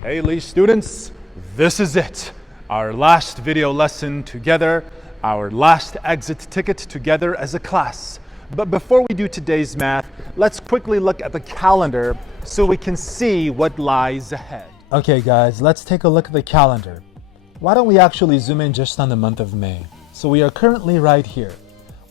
Hey Lee students, this is it. Our last video lesson together, our last exit ticket together as a class. But before we do today's math, let's quickly look at the calendar so we can see what lies ahead. Okay guys, let's take a look at the calendar. Why don't we actually zoom in just on the month of May? So we are currently right here.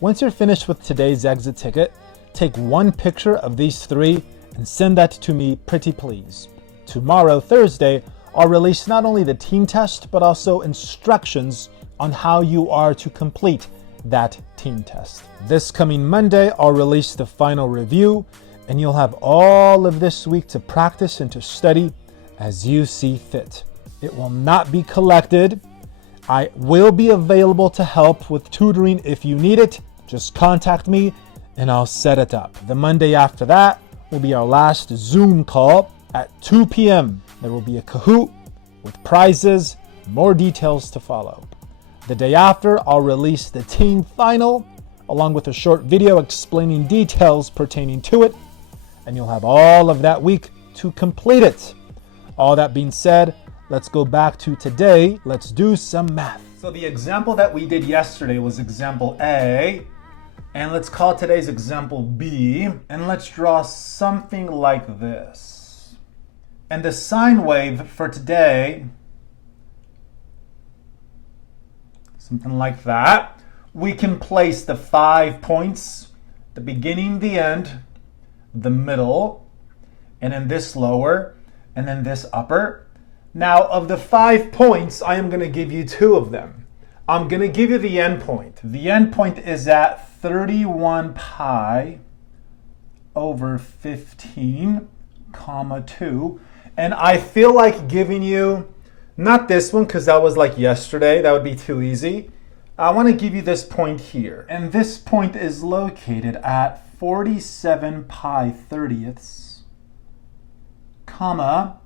Once you're finished with today's exit ticket, take one picture of these three and send that to me pretty please. Tomorrow, Thursday, I'll release not only the team test, but also instructions on how you are to complete that team test. This coming Monday, I'll release the final review, and you'll have all of this week to practice and to study as you see fit. It will not be collected. I will be available to help with tutoring if you need it. Just contact me and I'll set it up. The Monday after that will be our last Zoom call at 2 p.m. There will be a Kahoot with prizes, more details to follow. The day after, I'll release the team final along with a short video explaining details pertaining to it, and you'll have all of that week to complete it. All that being said, let's go back to today. Let's do some math. So the example that we did yesterday was example A, and let's call today's example B, and let's draw something like this. And the sine wave for today, something like that. We can place the 5 points, the beginning, the end, the middle, and then this lower, and then this upper. Now, of the 5 points, I am going to give you 2 of them. I'm going to give you the end point. The end point is at 31 pi over 15, comma 2. And I feel like giving you, not this one, because that was like yesterday. That would be too easy. I want to give you this point here. And this point is located at 47 pi 30ths, comma,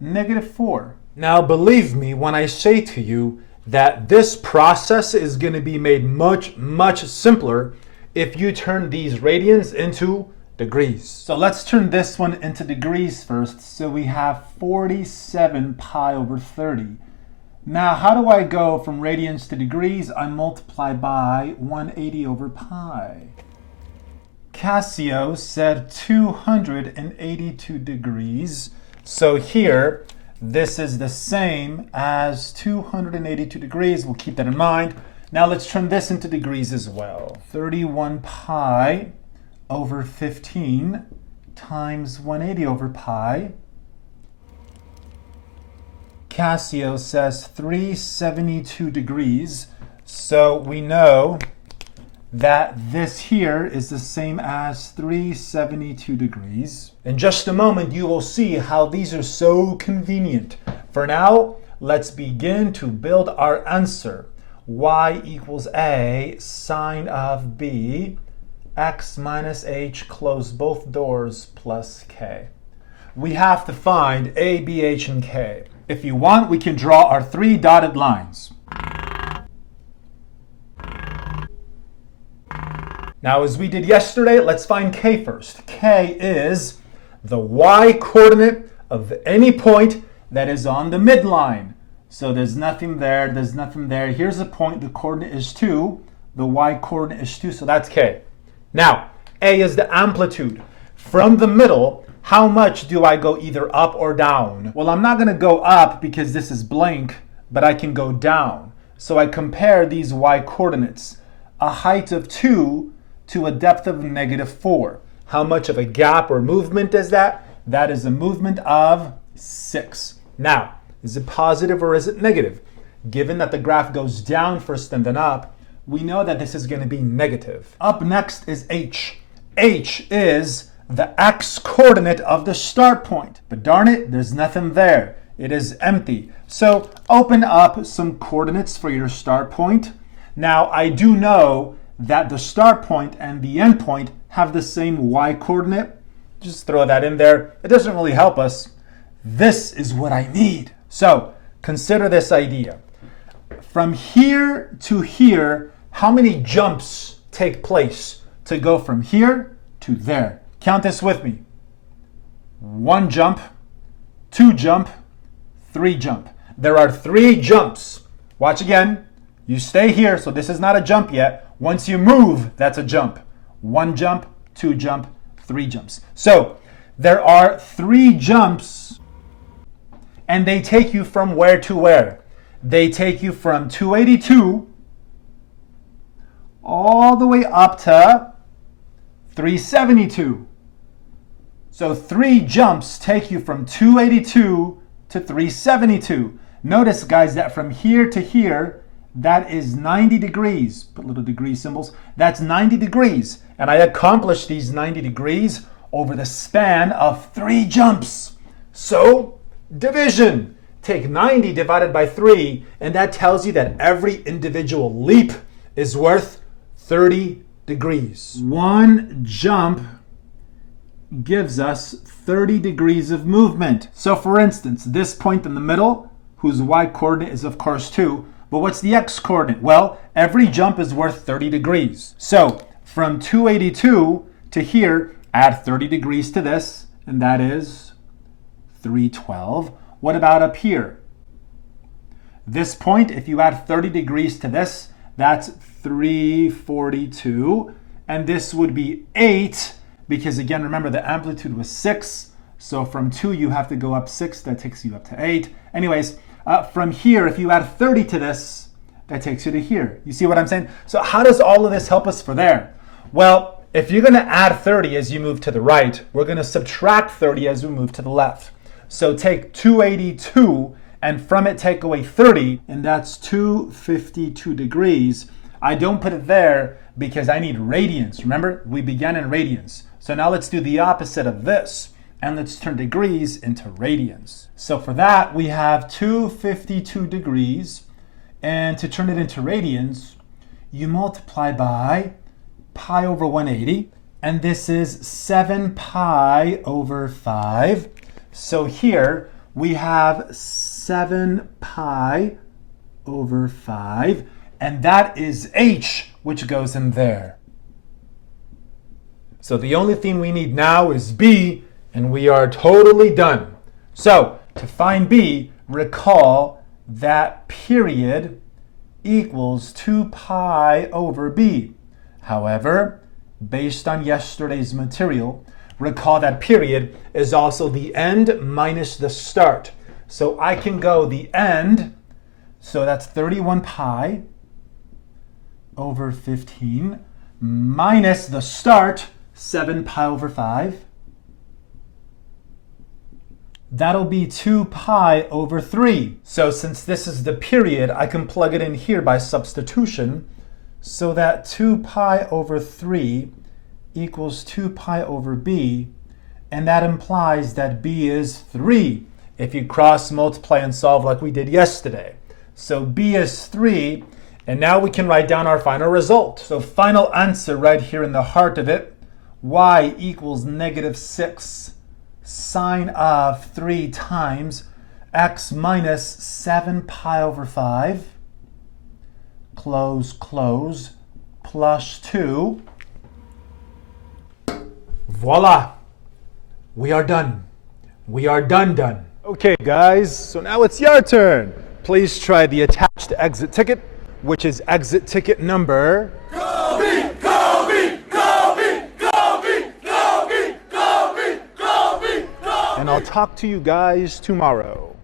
-4. Now, believe me when I say to you that this process is going to be made much, much simpler if you turn these radians into degrees. So let's turn this one into degrees first. So we have 47 pi over 30. Now, how do I go from radians to degrees? I multiply by 180 over pi. Casio said 282 degrees. So here, this is the same as 282 degrees. We'll keep that in mind. Now let's turn this into degrees as well. 31 pi over 15 times 180 over pi. Casio says 372 degrees. So we know that this here is the same as 372 degrees. In just a moment, you will see how these are so convenient. For now, let's begin to build our answer. Y equals A sine of B, x minus h, close both doors, plus k. We have to find A, B, H, and k. If you want, we can draw our 3 dotted lines. Now, as we did yesterday, let's find k first. K is the y coordinate of any point that is on the midline. So there's nothing there, there's nothing there. Here's a point, the coordinate is 2, the y coordinate is 2, so that's k. Now, A is the amplitude. From the middle, how much do I go either up or down? Well, I'm not going to go up because this is blank, but I can go down. So I compare these y coordinates. A height of 2 to a depth of -4. How much of a gap or movement is that? That is a movement of 6. Now, is it positive or is it negative? Given that the graph goes down first and then up, we know that this is going to be negative. Up next is h. H is the x coordinate of the start point. But darn it, there's nothing there. It is empty. So open up some coordinates for your start point. Now, I do know that the start point and the end point have the same y coordinate. Just throw that in there. It doesn't really help us. This is what I need. So consider this idea. From here to here, how many jumps take place to go from here to there? Count this with me. 1 jump, 2 jump, 3 jump. There are 3 jumps. Watch again. You stay here, so this is not a jump yet. Once you move, that's a jump. 1 jump, 2 jump, 3 jumps. So there are 3 jumps, and they take you from where to where? They take you from 282 all the way up to 372. So 3 jumps take you from 282 to 372. Notice, guys, that from here to here, that is 90 degrees. Put little degree symbols. That's 90 degrees. And I accomplished these 90 degrees over the span of 3 jumps. So, division. Take 90 divided by 3, and that tells you that every individual leap is worth 30 degrees. 1 jump gives us 30 degrees of movement. So for instance, this point in the middle, whose y-coordinate is of course 2, but what's the x-coordinate? Well, every jump is worth 30 degrees. So from 282 to here, add 30 degrees to this, and that is 312. What about up here? This point, if you add 30 degrees to this, that's 342, and this would be 8, because again, remember the amplitude was 6, so from 2 you have to go up 6, that takes you up to 8. Anyways, from here, if you add 30 to this, that takes you to here. You see what I'm saying? So how does all of this help us for there? Well, if you're going to add 30 as you move to the right, we're going to subtract 30 as we move to the left. So take 282 and from it take away 30, and that's 252 degrees. I don't put it there because I need radians. Remember, we began in radians. So now let's do the opposite of this, and let's turn degrees into radians. So for that, we have 252 degrees, and to turn it into radians, you multiply by pi over 180, and this is 7 pi over 5. So here we have 7 pi over 5, and that is h, which goes in there. So the only thing we need now is b, and we are totally done. So to find b, recall that period equals 2 pi over b. However, based on yesterday's material, recall that period is also the end minus the start. So I can go the end, so that's 31 pi over 15, minus the start, 7 pi over 5. That'll be 2 pi over 3. So since this is the period, I can plug it in here by substitution. So that 2 pi over 3 equals 2 pi over b, and that implies that b is 3 if you cross multiply and solve like we did yesterday. So b is 3, and now we can write down our final result. So final answer right here in the heart of it, y equals -6 sine of 3 times x minus 7 pi over 5, close, close, plus 2. Voila! We are done. We are done. Okay, guys, so now it's your turn. Please try the attached exit ticket, which is exit ticket number... Go beat! Go beat! Go beat! Go beat! Go beat! Go beat! Go beat! Go beat! And I'll talk to you guys tomorrow.